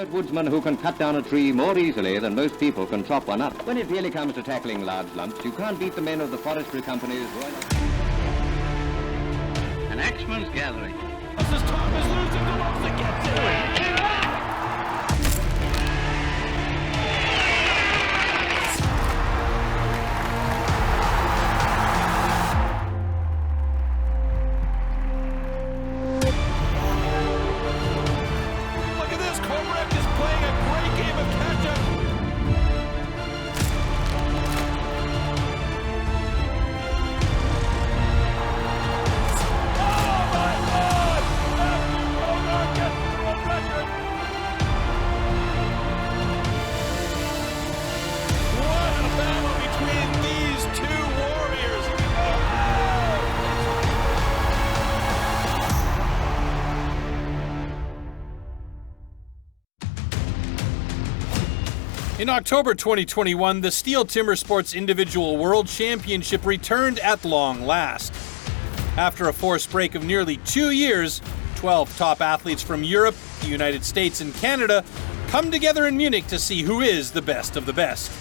expert woodsman who can cut down a tree more easily than most people can chop one up. When it really comes to tackling large lumps, you can't beat the men of the forestry companies. An axeman's gathering. This is Thomas losing the lumps to get to it. In October 2021, the STIHL Timbersports Individual World Championship returned at long last. After a forced break of nearly 2 years, 12 top athletes from Europe, the United States, and Canada come together in Munich to see who is the best of the best.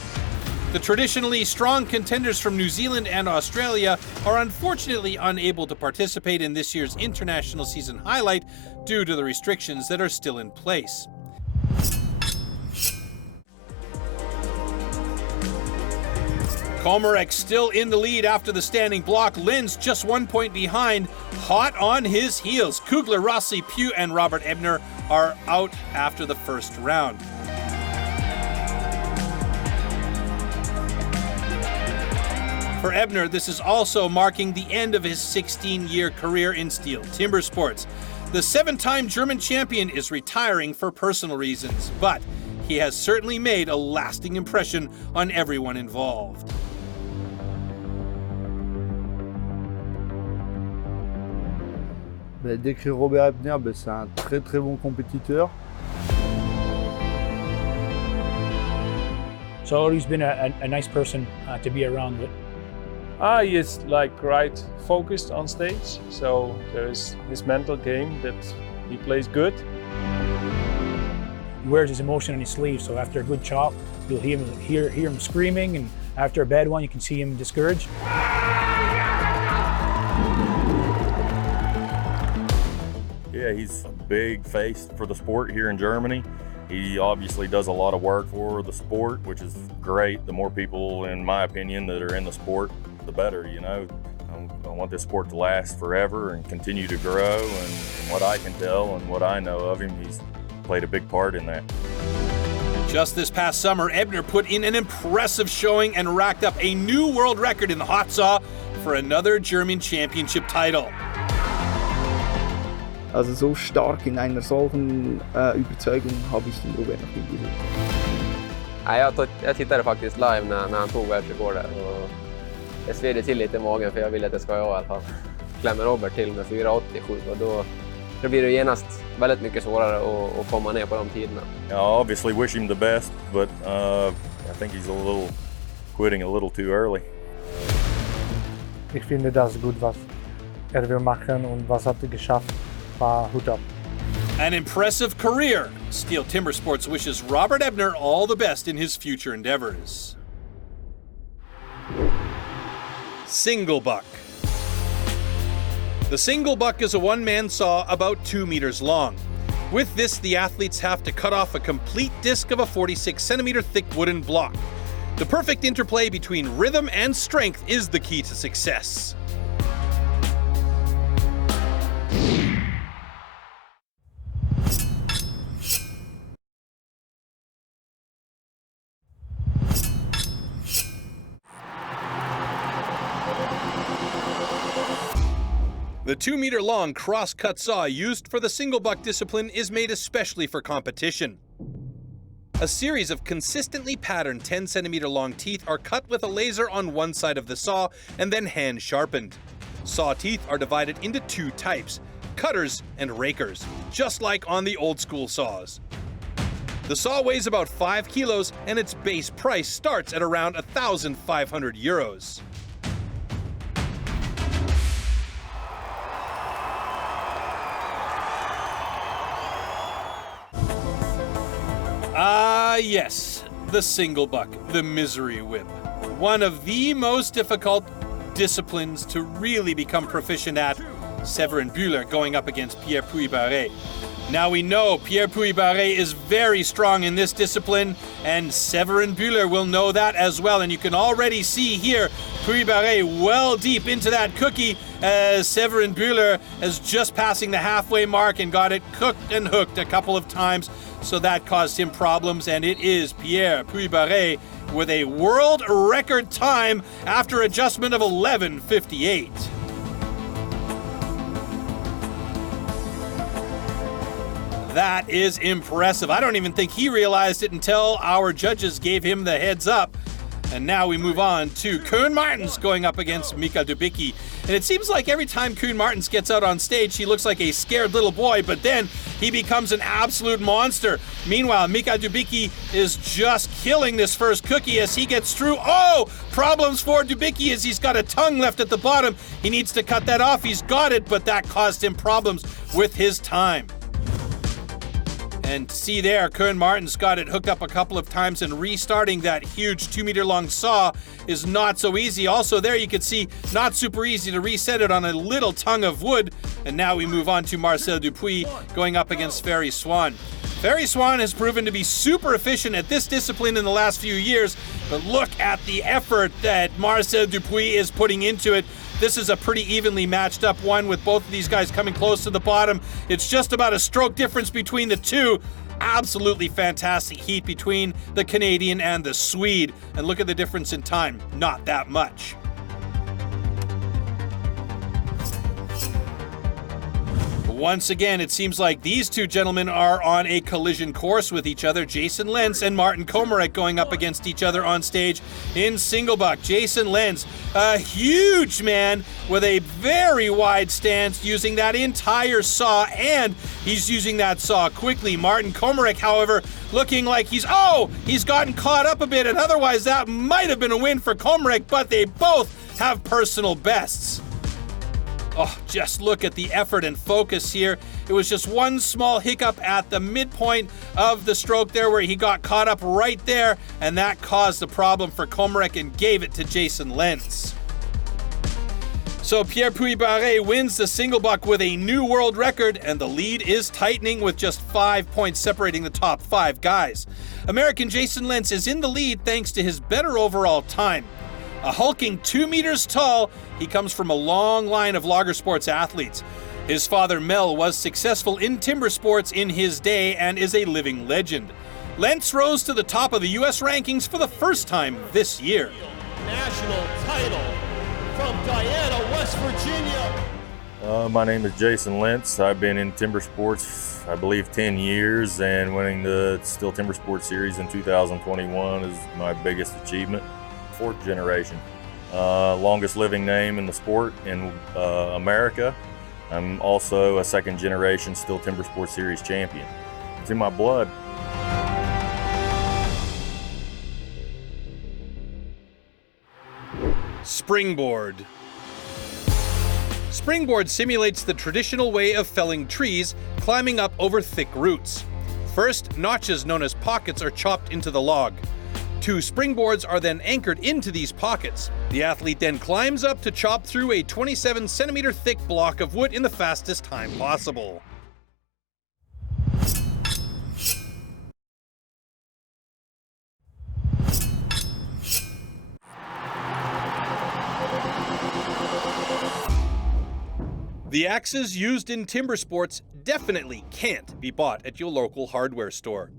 The traditionally strong contenders from New Zealand and Australia are unfortunately unable to participate in this year's international season highlight due to the restrictions that are still in place. Komarek still in the lead after the standing block. Linz just 1 point behind, hot on his heels. Kugler, Rossi, Pugh, and Robert Ebner are out after the first round. For Ebner, this is also marking the end of his 16-year career in STIHL Timbersports. The 7-time German champion is retiring for personal reasons, but he has certainly made a lasting impression on everyone involved. Décrire Robert Ebner, c'est un très bon compétiteur. So he's been a nice person to be around with. He is like right focused on stage, so there's his mental game that he plays good. He wears his emotion on his sleeve, so after a good chop, you'll hear him screaming, and after a bad one, you can see him discouraged. Yeah, he's a big face for the sport here in Germany. He obviously does a lot of work for the sport, which is great. The more people, in my opinion, that are in the sport, the better, you know. I want this sport to last forever and continue to grow, and what I can tell and what I know of him, he's played a big part in that. Just this past summer, Ebner put in an impressive showing and racked up a new world record in the hot saw for another German championship title. Also so stark in einer solchen Überzeugung habe ich den Robert noch nie gesehen. Jag tittade faktiskt live när han tog världsrekordet och det svedde till lite i magen för jag ville att det ska jag i alla fall. Klämmer Robert till med 4.87 och då blir det genast väldigt mycket svårare att komma ner på de tiderna. I obviously wish him the best, but I think he's quitting a little too early. Ich finde das gut, was will machen und was hat geschafft. Hut ab. An impressive career. STIHL Timbersports wishes Robert Ebner all the best in his future endeavors. Single buck. The single buck is a one-man saw about 2 meters long. With this, the athletes have to cut off a complete disc of a 46-centimeter thick wooden block. The perfect interplay between rhythm and strength is the key to success. The 2-meter-long cross-cut saw used for the single buck discipline is made especially for competition. A series of consistently patterned 10-centimeter-long teeth are cut with a laser on one side of the saw and then hand-sharpened. Saw teeth are divided into 2 types, cutters and rakers, just like on the old-school saws. The saw weighs about 5 kilos and its base price starts at around 1,500 euros. Yes, the single buck, the misery whip. One of the most difficult disciplines to really become proficient at. Severin Bühler going up against Pierre Puy-Barré. Now we know Pierre Puy-Barré is very strong in this discipline, and Severin Bühler will know that as well. And you can already see here Puy-Barré well deep into that cookie as Severin Bühler is just passing the halfway mark and got it cooked and hooked a couple of times. So that caused him problems, and it is Pierre Puy-Barré with a world record time after adjustment of 11:58. That is impressive. I don't even think he realized it until our judges gave him the heads up. And now we move on to Koen Martens going up against Mika Dupuis. And it seems like every time Koen Martens gets out on stage, he looks like a scared little boy, but then he becomes an absolute monster. Meanwhile, Mika Dupuis is just killing this first cookie as he gets through. Oh, problems for Dupuis as he's got a tongue left at the bottom. He needs to cut that off. He's got it, but that caused him problems with his time. And see there, Koen Martens got it hooked up a couple of times, and restarting that huge 2-meter-long saw is not so easy. Also there you can see, not super easy to reset it on a little tongue of wood. And now we move on to Marcel Dupuis going up against Ferry Swan. Ferry Swan has proven to be super efficient at this discipline in the last few years, but look at the effort that Marcel Dupuis is putting into it. This is a pretty evenly matched up one with both of these guys coming close to the bottom. It's just about a stroke difference between the two. Absolutely fantastic heat between the Canadian and the Swede. And look at the difference in time, not that much. Once again, it seems like these two gentlemen are on a collision course with each other. Jason Lentz and Martin Komarek going up against each other on stage in single buck. Jason Lentz, a huge man with a very wide stance, using that entire saw, and he's using that saw quickly. Martin Komarek, however, looking like he's gotten caught up a bit, and otherwise that might have been a win for Komarek, but they both have personal bests. Oh, just look at the effort and focus here. It was just one small hiccup at the midpoint of the stroke there where he got caught up right there, and that caused the problem for Komarek and gave it to Jason Lentz. So Pierre Puy-Barré wins the single buck with a new world record, and the lead is tightening with just 5 points separating the top 5 guys. American Jason Lentz is in the lead thanks to his better overall time. A hulking 2 meters tall, he comes from a long line of logger sports athletes. His father Mel was successful in timber sports in his day and is a living legend. Lentz rose to the top of the U.S. rankings for the first time this year. National title from Diana, West Virginia. My name is Jason Lentz. I've been in timber sports, I believe, 10 years, and winning the STIHL Timbersports Series in 2021 is my biggest achievement. 4th generation, longest living name in the sport in America. I'm also a 2nd generation STIHL Timbersports Series champion. It's in my blood. Springboard. Springboard simulates the traditional way of felling trees, climbing up over thick roots. First, notches known as pockets are chopped into the log. 2 springboards are then anchored into these pockets. The athlete then climbs up to chop through a 27-centimeter thick block of wood in the fastest time possible. The axes used in timber sports definitely can't be bought at your local hardware store.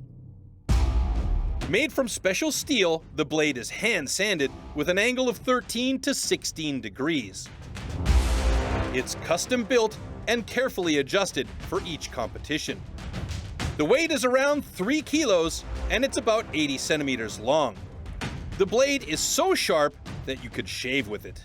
Made from special steel, the blade is hand-sanded with an angle of 13 to 16 degrees. It's custom built and carefully adjusted for each competition. The weight is around 3 kilos and it's about 80 centimeters long. The blade is so sharp that you could shave with it.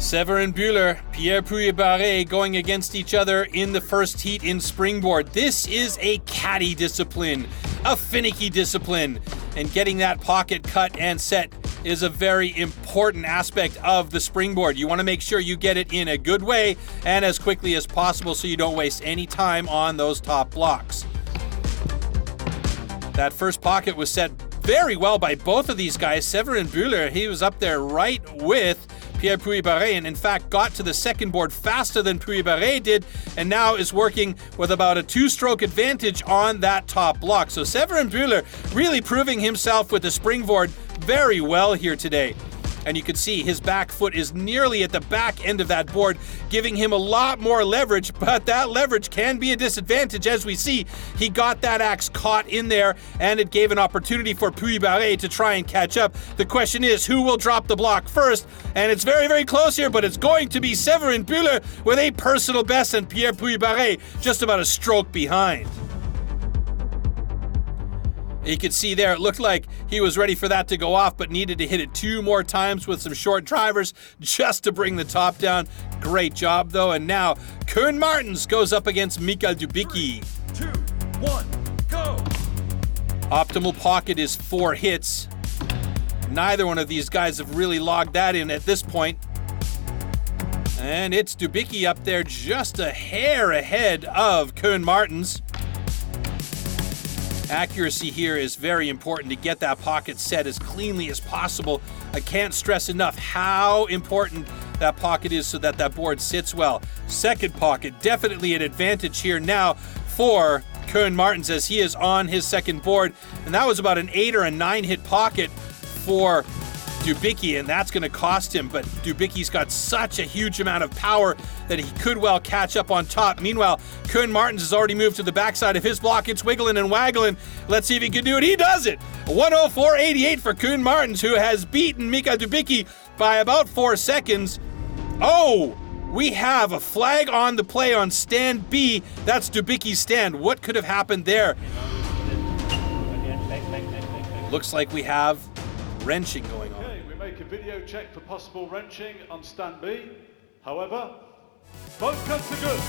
Severin Bühler, Pierre Puy-Barré going against each other in the first heat in springboard. This is a catty discipline, a finicky discipline, and getting that pocket cut and set is a very important aspect of the springboard. You want to make sure you get it in a good way and as quickly as possible so you don't waste any time on those top blocks. That first pocket was set very well by both of these guys. Severin Bühler, he was up there right with Pierre Puy-Barré, and in fact got to the second board faster than Puy-Barré did, and now is working with about a 2-stroke advantage on that top block. So Severin Bühler really proving himself with the springboard very well here today. And you can see his back foot is nearly at the back end of that board, giving him a lot more leverage, but that leverage can be a disadvantage. As we see, he got that axe caught in there, and it gave an opportunity for Puy-Barré to try and catch up. The question is, who will drop the block first? And it's very, very close here, but it's going to be Severin Bühler with a personal best, and Pierre Puy-Barré just about a stroke behind. You could see there, it looked like he was ready for that to go off, but needed to hit it 2 more times with some short drivers just to bring the top down. Great job, though. And now, Koen Martens goes up against Mikael Dupuis. 2, 1, go! Optimal pocket is 4 hits. Neither one of these guys have really logged that in at this point. And it's Dupuis up there just a hair ahead of Koen Martens. Accuracy here is very important to get that pocket set as cleanly as possible. I can't stress enough how important that pocket is so that that board sits well. Second pocket, definitely an advantage here now for Koen Martens as he is on his second board. And that was about an 8 or a 9 hit pocket for Dupuis, and that's going to cost him. But Dupuis's got such a huge amount of power that he could well catch up on top. Meanwhile, Koen Martens has already moved to the backside of his block. It's wiggling and waggling. Let's see if he can do it. He does it! 104.88 for Koen Martens, who has beaten Mikael Dupuis by about 4 seconds. Oh! We have a flag on the play on stand B. That's Dupuis's stand. What could have happened there? Looks like we have wrenching going on. Okay, we make a video check for possible wrenching on stand B. However, both cuts are good.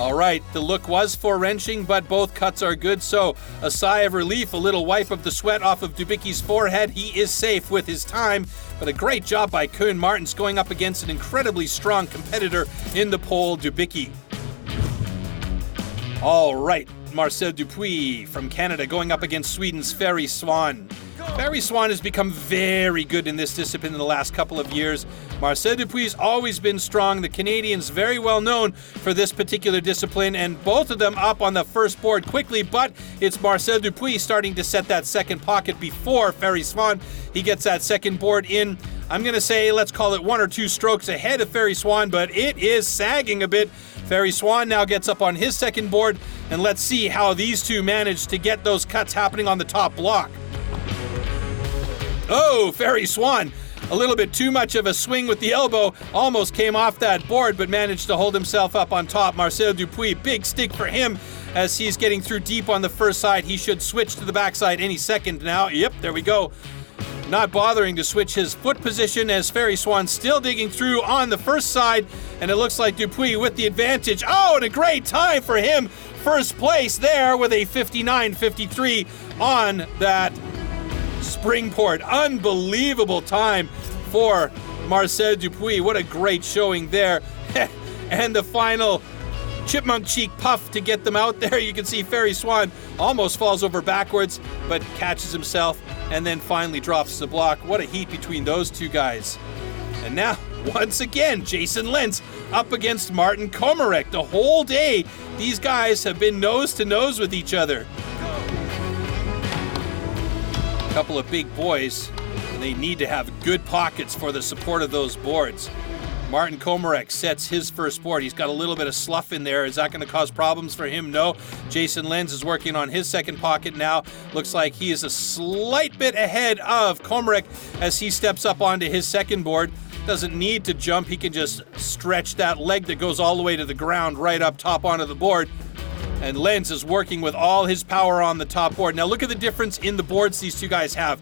All right, the look was for wrenching, but both cuts are good. So a sigh of relief, a little wipe of the sweat off of Dupuis's forehead. He is safe with his time, but a great job by Koen Martens going up against an incredibly strong competitor in the pole, Dupuis. All right, Marcel Dupuis from Canada going up against Sweden's Ferry Swan. Ferry Swan has become very good in this discipline in the last couple of years. Marcel Dupuis has always been strong. The Canadians very well known for this particular discipline, and both of them up on the first board quickly, but it's Marcel Dupuis starting to set that second pocket before Ferry Swan. He gets that second board in, I'm going to say, let's call it 1 or 2 strokes ahead of Ferry Swan, but it is sagging a bit. Ferry Swan now gets up on his second board, and let's see how these two manage to get those cuts happening on the top block. Oh, Ferry Swan, a little bit too much of a swing with the elbow, almost came off that board, but managed to hold himself up on top. Marcel Dupuis, big stick for him as he's getting through deep on the first side. He should switch to the backside any second now. Yep, there we go. Not bothering to switch his foot position as Ferry Swan still digging through on the first side, and it looks like Dupuis with the advantage. Oh, and a great time for him. First place there with a 59.53 on that springboard. Unbelievable time for Marcel Dupuis. What a great showing there. And the final chipmunk cheek puff to get them out there. You can see Ferry Swan almost falls over backwards, but catches himself and then finally drops the block. What a heat between those two guys. And now, once again, Jason Lentz up against Martin Komarek. The whole day, these guys have been nose to nose with each other. Couple of big boys, and they need to have good pockets for the support of those boards. Martin Komarek sets his first board. He's got a little bit of slough in there. Is that going to cause problems for him? No. Jason Lentz is working on his second pocket now. Looks like he is a slight bit ahead of Komarek as he steps up onto his second board. Doesn't need to jump. He can just stretch that leg that goes all the way to the ground right up top onto the board. And Lentz is working with all his power on the top board. Now look at the difference in the boards these two guys have.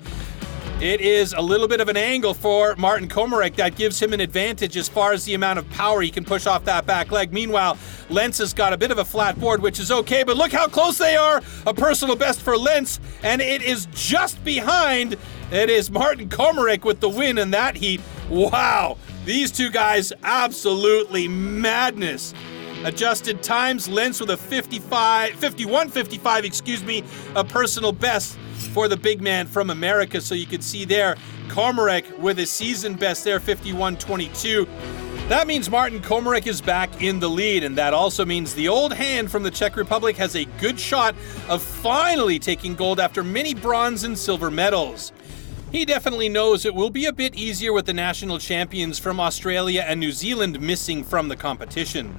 It is a little bit of an angle for Martin Komarek that gives him an advantage as far as the amount of power he can push off that back leg. Meanwhile, Lentz has got a bit of a flat board, which is okay, but look how close they are. A personal best for Lentz, and it is just behind. It is Martin Komarek with the win in that heat. Wow, these two guys, absolutely madness. Adjusted times, Lentz with a 51.55, excuse me, a personal best for the big man from America. So you can see there, Komarek with a season best there, 51.22. That means Martin Komarek is back in the lead, and that also means the old hand from the Czech Republic has a good shot of finally taking gold after many bronze and silver medals. He definitely knows it will be a bit easier with the national champions from Australia and New Zealand missing from the competition.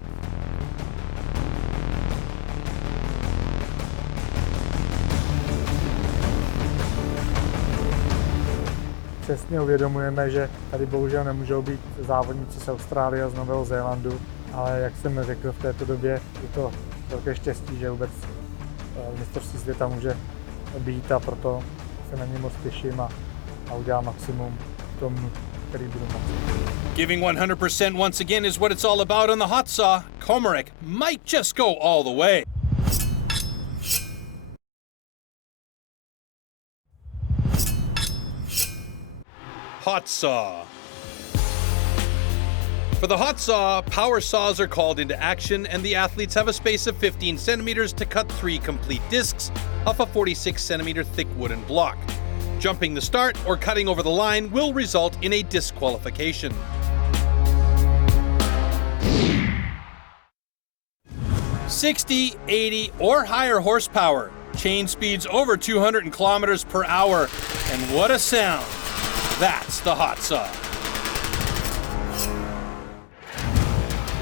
Přesně uvědomujeme, že tady bohužel nemůžou být závodníci z Austrálie a z Nového Zélandu, ale jak jsem řekl, v této době je to velké štěstí, že vůbec mistrovství světa může být, a proto se na ně moc těším a udělám maximum k tomu, který budu moci. Giving 100% once again is what it's all about on the hot saw. Komarek might just go all the way. Hot saw. For the hot saw, power saws are called into action, and the athletes have a space of 15 centimeters to cut 3 complete discs off a 46 centimeter thick wooden block. Jumping the start or cutting over the line will result in a disqualification. $60, $80, or higher horsepower. Chain speeds over 200 kilometers per hour. And what a sound. That's the hot saw.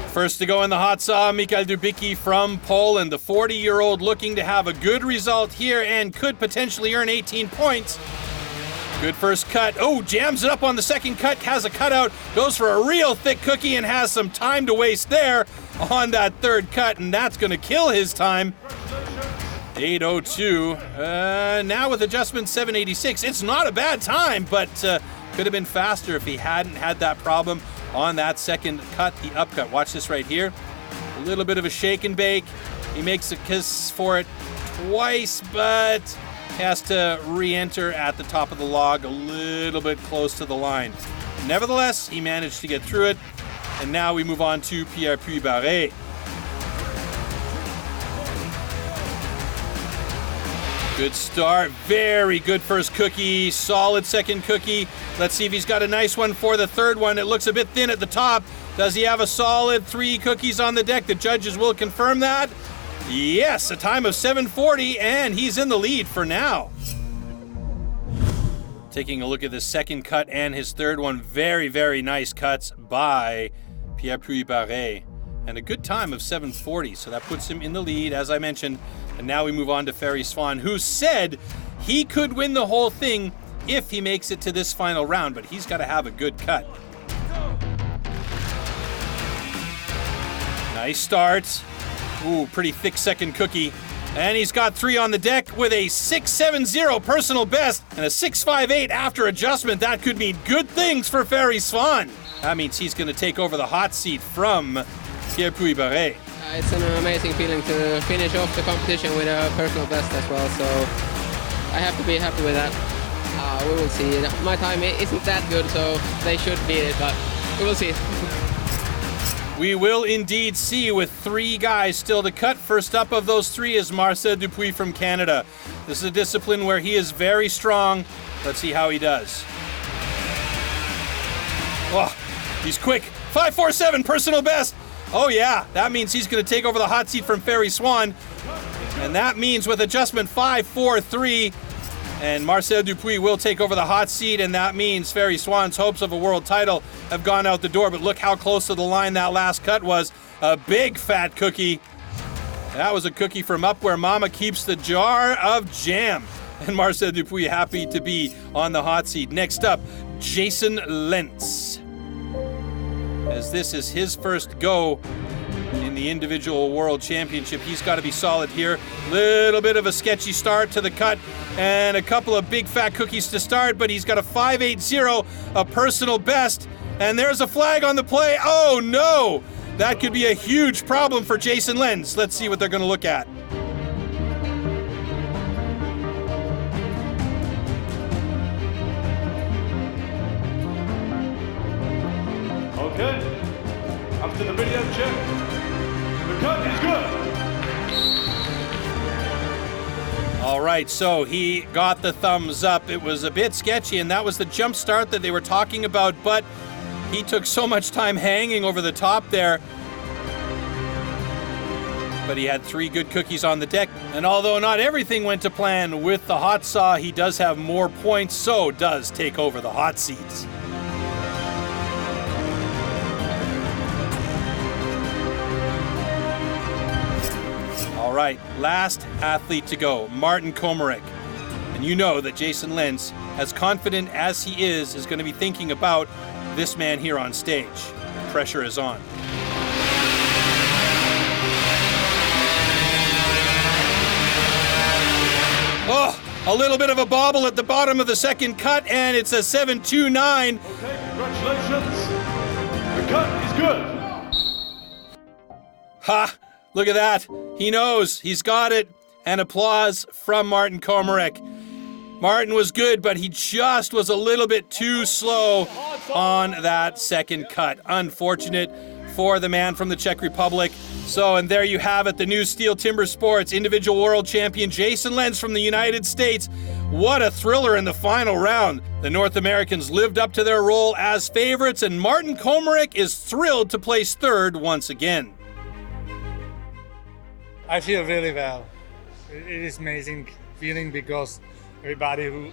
First to go in the hot saw, Michał Dupuis from Poland. The 40-year-old looking to have a good result here and could potentially earn 18 points. Good first cut. Oh, jams it up on the second cut, has a cutout, goes for a real thick cookie and has some time to waste there on that third cut, and that's going to kill his time. 8:02. Now with adjustment 7:86. It's not a bad time, but could have been faster if he hadn't had that problem on that second cut, the upcut. Watch this right here. A little bit of a shake and bake. He makes a kiss for it twice, but has to re-enter at the top of the log a little bit close to the line. Nevertheless, he managed to get through it. And now we move on to Pierre Puy-Barré. Good start, very good first cookie, solid second cookie. Let's see if he's got a nice one for the third one. It looks a bit thin at the top. Does he have a solid 3 cookies on the deck? The judges will confirm that. Yes, a time of 7:40, and he's in the lead for now. Taking a look at the second cut and his third one, very, very nice cuts by Pierre Puy-Barré. And a good time of 7:40, so that puts him in the lead, as I mentioned. And now we move on to Ferry Swan, who said he could win the whole thing if he makes it to this final round, but he's got to have a good cut. Nice start. Ooh, pretty thick second cookie. And he's got 3 on the deck with a 6.70 personal best and a 6.58 after adjustment. That could mean good things for Ferry Swan. That means he's going to take over the hot seat from Pierre Puy-Barré. It's an amazing feeling to finish off the competition with a personal best as well, so I have to be happy with that. We will see. My time isn't that good, so they should beat it, but we will see. We will indeed see, with 3 guys still to cut. First up of those 3 is Marcel Dupuis from Canada. This is a discipline where he is very strong. Let's see how he does. Oh, he's quick. 5.47 personal best. Oh yeah, that means he's going to take over the hot seat from Ferry Swan. And that means with adjustment 5.43, and Marcel Dupuis will take over the hot seat, and that means Ferry Swan's hopes of a world title have gone out the door. But look how close to the line that last cut was. A big fat cookie. That was a cookie from up where Mama keeps the jar of jam. And Marcel Dupuis happy to be on the hot seat. Next up, Jason Lentz, as this is his first go in the individual world championship. He's got to be solid here. Little bit of a sketchy start to the cut and a couple of big fat cookies to start, but he's got a 5.80, a personal best, and there's a flag on the play. Oh no! That could be a huge problem for Jason Lenz. Let's see what they're going to look at. Okay, after the video check, the cut is good. All right, so he got the thumbs up. It was a bit sketchy, and that was the jump start that they were talking about, but he took so much time hanging over the top there. But he had 3 good cookies on the deck, and although not everything went to plan with the hot saw, he does have more points, so does take over the hot seats. All right, last athlete to go, Martin Komarek. And you know that Jason Lenz, as confident as he is going to be thinking about this man here on stage. Pressure is on. Oh, a little bit of a bobble at the bottom of the second cut, and it's a 7.29. Okay, congratulations. The cut is good. Ha! Look at that. He knows. He's got it. And applause from Martin Komarek. Martin was good, but he just was a little bit too slow on that second cut. Unfortunate for the man from the Czech Republic. So, and there you have it, the new STIHL Timbersports individual world champion Jason Lenz from the United States. What a thriller in the final round. The North Americans lived up to their role as favorites, and Martin Komarek is thrilled to place third once again. I feel really well. It is amazing feeling because everybody who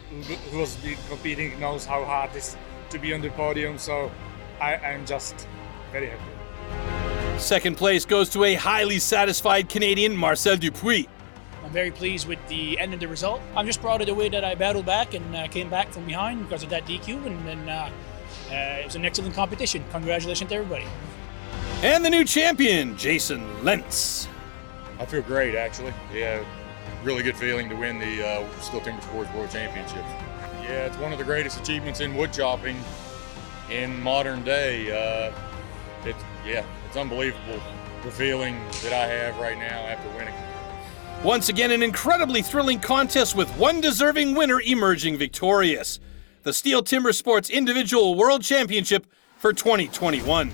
was competing knows how hard it is to be on the podium, so I'm just very happy. Second place goes to a highly satisfied Canadian, Marcel Dupuis. I'm very pleased with the end of the result. I'm just proud of the way that I battled back and came back from behind because of that DQ, and then it was an excellent competition. Congratulations to everybody. And the new champion, Jason Lenz. I feel great, actually. Yeah, really good feeling to win the STIHL Timbersports World Championships. Yeah, it's one of the greatest achievements in wood chopping in modern day. It's unbelievable, the feeling that I have right now after winning. Once again, an incredibly thrilling contest with one deserving winner emerging victorious. The STIHL Timbersports Individual World Championship for 2021.